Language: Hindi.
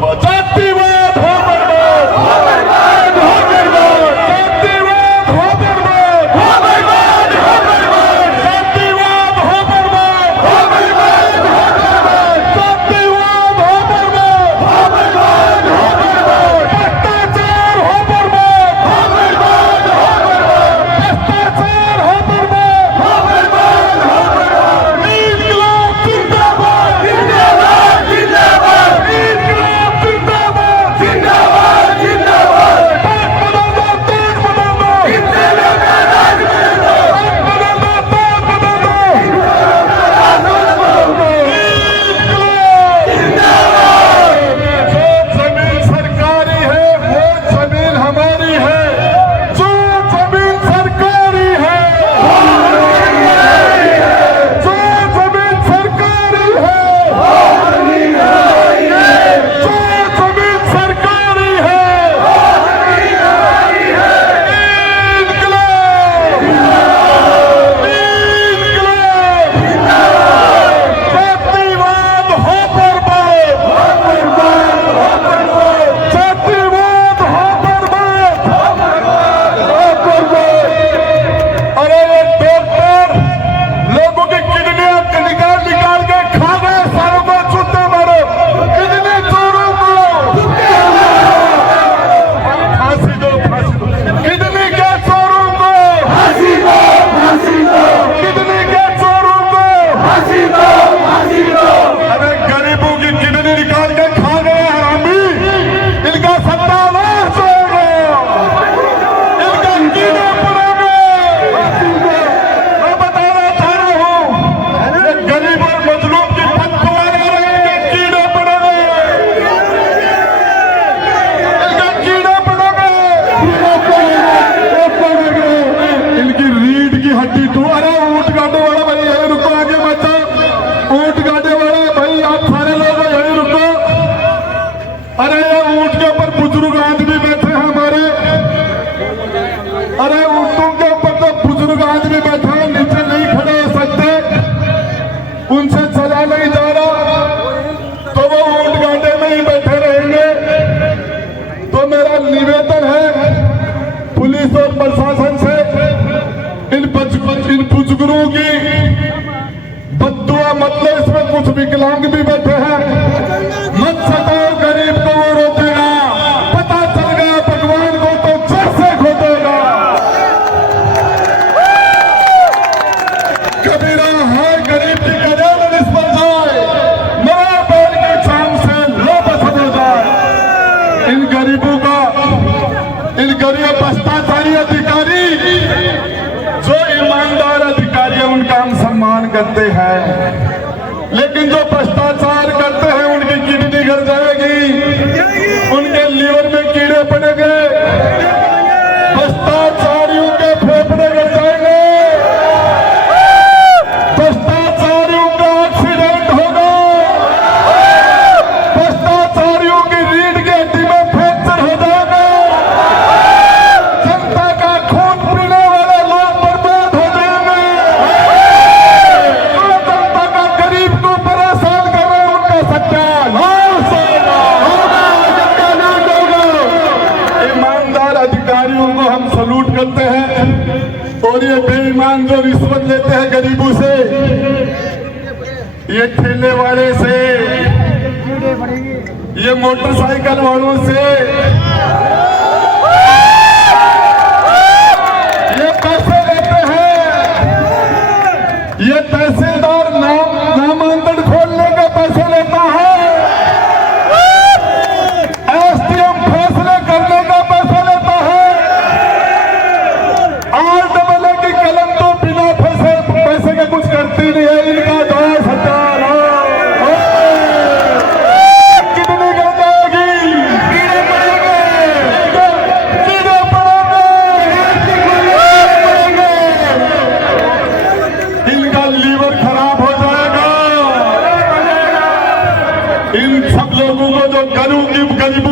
बर्बाद, जातिवाद हो बर्बाद, हो बर्बाद, हो बर्बाद, जातिवाद हो बर्बाद, हो बर्बाद, हो बर्बाद, जातिवाद हो बर्बाद, हो बर्बाद, हो बर्बाद, जातिवाद हो बर्बाद, हो बर्बाद, हो बर्बाद, भ्रष्टाचार हो बर्बाद, हो बर्बाद, हो बर्बाद, भ्रष्टाचार हो बर्बाद, हो बर्बाद, हो बर्बाद, इंकलाब जिंदाबाद, जिंदाबाद, जिंदाबाद, इंकलाब जिंदाबाद, जिंदाबाद, जिंदाबाद, ताज बदल दो, ताज बदल दो, कितने लोग राज बदल दो, ताज बदल दो, ताज बदल दो, राज बदल दो, इंकलाब जिंदाबाद। जो जमीन सरकारी है वो जमीन हमारी है, जो जमीन सरकारी है, जो जमीन सरकारी है, जो जमीन सरकारी है, इंकलाब, इंकलाब, जातिवाद हो बर्बाद, हो बर्बाद, हो बर्बाद, जातिवाद हो बर्बाद, हो बर्बाद, हो बर्बाद। अरे ये डॉक्टर लोगों की किडनियां निकाल निकाल के खा गए, सारों को छूते मारो, किडनी चोरों को फांसी दो, फांसी दो, किडनी के चोरों को फांसी दो, फांसी दो, किडनी के चोरों को फांसी दो, फांसी दो। अरे गरीबों की किडनी निकाल के खा गए हरामी, इनका सत्यानाश होगा, इनका कीड़े पड़ेंगे। मैं बताना चाह रहा हूँ, ये गरीब और मजलूम की फतवाएं इनके कीड़े पड़ेंगे, इनके कीड़े पड़ेंगे, इनकी रीढ़ की हड्डी तू। अरे ऊँट गाड़े वाला भाई यही रुको, आगे बचा, ऊँट गाड़े वाला भाई आप सारे लोग यही रुको। अरे ये ऊँट के ऊपर बुजुर्ग आदमी बैठे हैं हमारे, अरे ऊँटों के ऊपर तो बुजुर्ग आदमी बैठे हैं, नीचे नहीं खड़े हो सकते, उनसे चला नहीं जा रहा, तो वो ऊँट गाड़े में ही बैठे रहेंगे। तो मेरा निवेदन है पुलिस और प्रशासन से, इन बुजुर्गों की बद्दुआ मत लो, इसमें कुछ विकलांग भी बैठे हैं, मत सताओ गरीब को, वो रोकेगा, पता चल गया भगवान को तो जैसे खोदेगा। कबीरा है गरीब की कदर इस पर जाए, मरा बैल के चांद से लो बसम हो जाए। इन गरीबों का, इन गरीब भ्रष्टाचारी अधिकारी, जो ईमानदार अधिकारी है उनका हम सम्मान करते हैं, लेकिन जो भ्रष्टाचार करते हैं उनकी किडनी गिर जाएगी, उनके लीवर में कीड़े पड़ेंगे, भ्रष्टाचारियों के फेफड़े गिर जाएंगे, भ्रष्टाचारियों का एक्सीडेंट होगा, भ्रष्टाचारियों की रीढ़ की हड्डी में फ्रैक्चर हो जाएगा, जनता का खून पीने वाले लोग बर्बाद हो जाएंगे, जो जनता का गरीब को परेशान कर रहे हैं उनका सत्यानाश होगा, सत्यानाश होगा। ईमानदार अधिकारियों को हम सलूट करते हैं, और ये बेईमान जो रिश्वत लेते हैं गरीबों से, ये ठेले वाले से, ये मोटरसाइकिल वालों से, ये पैसे लेते हैं, ये तहसीलदार नामांकन खोलने के पैसे लेता है, एसडीएम फैसले करने का पैसा लेता है, RAA की कलम तो बिना पैसे के कुछ करती नहीं है, इनका दौर सत्यानाश। किडनी गिर जाएगी, कीड़े पड़ेंगे, कीड़े पड़ेंगे, इनका लीवर खराब हो जाएगा। इन सब लोगों को जो गरीबों